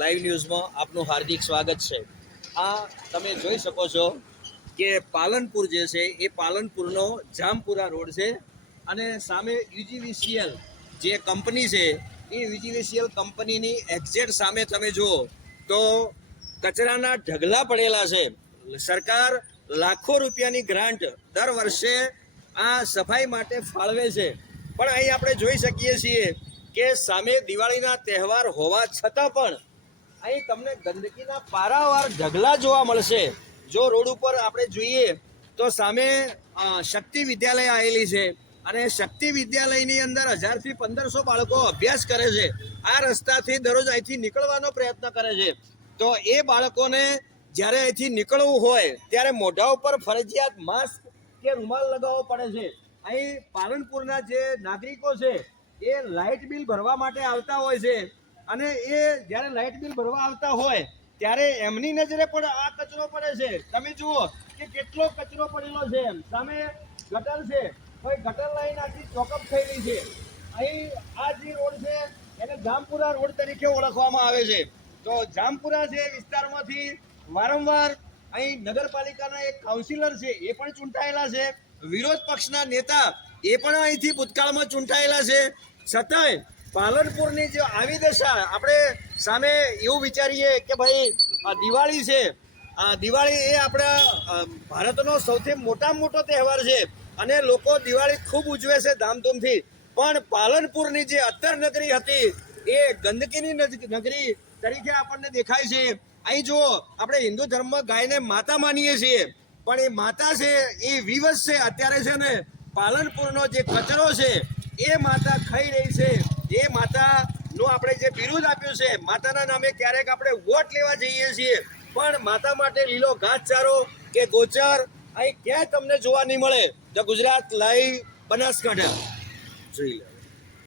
Live ન્યૂઝમાં આપનું હાર્દિક સ્વાગત છે. આ તમે જોઈ શકો છો કે પાલનપુર જે છે એ પાલનપુરનો જામપુરા રોડ છે અને સામે યુજીવીસીએલ જે કંપની છે એ યુજીવીસીએલ કંપનીની એક્ઝેક્ટ સામે તમે જુઓ તો કચરાના ઢગલા પડેલા છે. સરકાર લાખો રૂપિયાની ગ્રાન્ટ દર વર્ષે આ સફાઈ માટે ફાળવે છે. પણ અહીં આપણે જોઈ શકીએ છીએ કે સામે દિવાળીના તહેવાર હોવા છતાં પણ અહીં તમને ગંદકીના પારાવાર ઢગલા જોવા મળશે. જો રોડ ઉપર આપણે જોઈએ તો સામે શક્તિ વિદ્યાલય આવેલી છે અને શક્તિ વિદ્યાલયની અંદર હજારથી પંદરસો બાળકો અભ્યાસ કરે છે. આ રસ્તાથી દરરોજ અહીંથી નીકળવાનો પ્રયત્ન કરે છે. તો એ બાળકોને જ્યારે અહીંથી નીકળવું હોય, ત્યારે મોઢા ઉપર ફરજિયાત માસ્ક કે રૂમાલ લગાવવો પડે છે. અહીં પાલનપુરના જે નાગરિકો છે, એ લાઇટ બિલ ભરવા માટે આવતા હોય છે. અને એ જ્યારે લાઇટ બિલ ભરવા આવતા હોય, ત્યારે એમની નજરે પણ આ કચરો પડે છે. તમે જુઓ કે કેટલો કચરો પડેલો છે. સામે ગટર છે. કોઈ ગટર લાઈન આખી ચોકઅપ થયેલી છે. અહીં આ જે રોડ છે, એને જામપુરા રોડ તરીકે ઓળખવામાં આવે છે. તો જામપુરા છે વિસ્તારમાંથી વારંવાર અહીં નગરપાલિકાના એક કાઉન્સિલર છે, એ પણ ચૂંટાયેલા છે. વિરોધ પક્ષના નેતા એ પણ અહીંથી ભૂતકાળમાં ચૂંટાયેલા છે. છતાંય પાલનપુરની જે આવી દશા, આપણે સામે એવું વિચારીએ કે ભાઈ, આ દિવાળી છે. આ દિવાળી એ આપણા ભારતનો સૌથી મોટા મોટો તહેવાર છે અને લોકો દિવાળી ખૂબ ઉજવે છે ધામધૂમથી. પણ પાલનપુરની જે અત્તર નગરી હતી, એ ગંદકીની નગરી તરીકે આપણને દેખાય છે. અહીં જુઓ, આપણે હિન્દુ ધર્મમાં ગાયને માતા માનીએ છીએ. પણ એ માતા છે, એ વિવશ છે અત્યારે છે ને, પાલનપુરનો જે કચરો છે એ માતા ખાઈ રહી છે. એ માતાનું આપણે જે બિરુદ આપ્યું છે, માતાના નામે ક્યારેક આપણે વોટ લેવા જઈએ છીએ. પણ માતા માટે લીલો ઘાસચારો કે ગોચર અહીં ક્યાંય તમને જોવા નહીં મળે. તો ગુજરાત લાઈવ બનાસકાંઠા. જોઈ લો.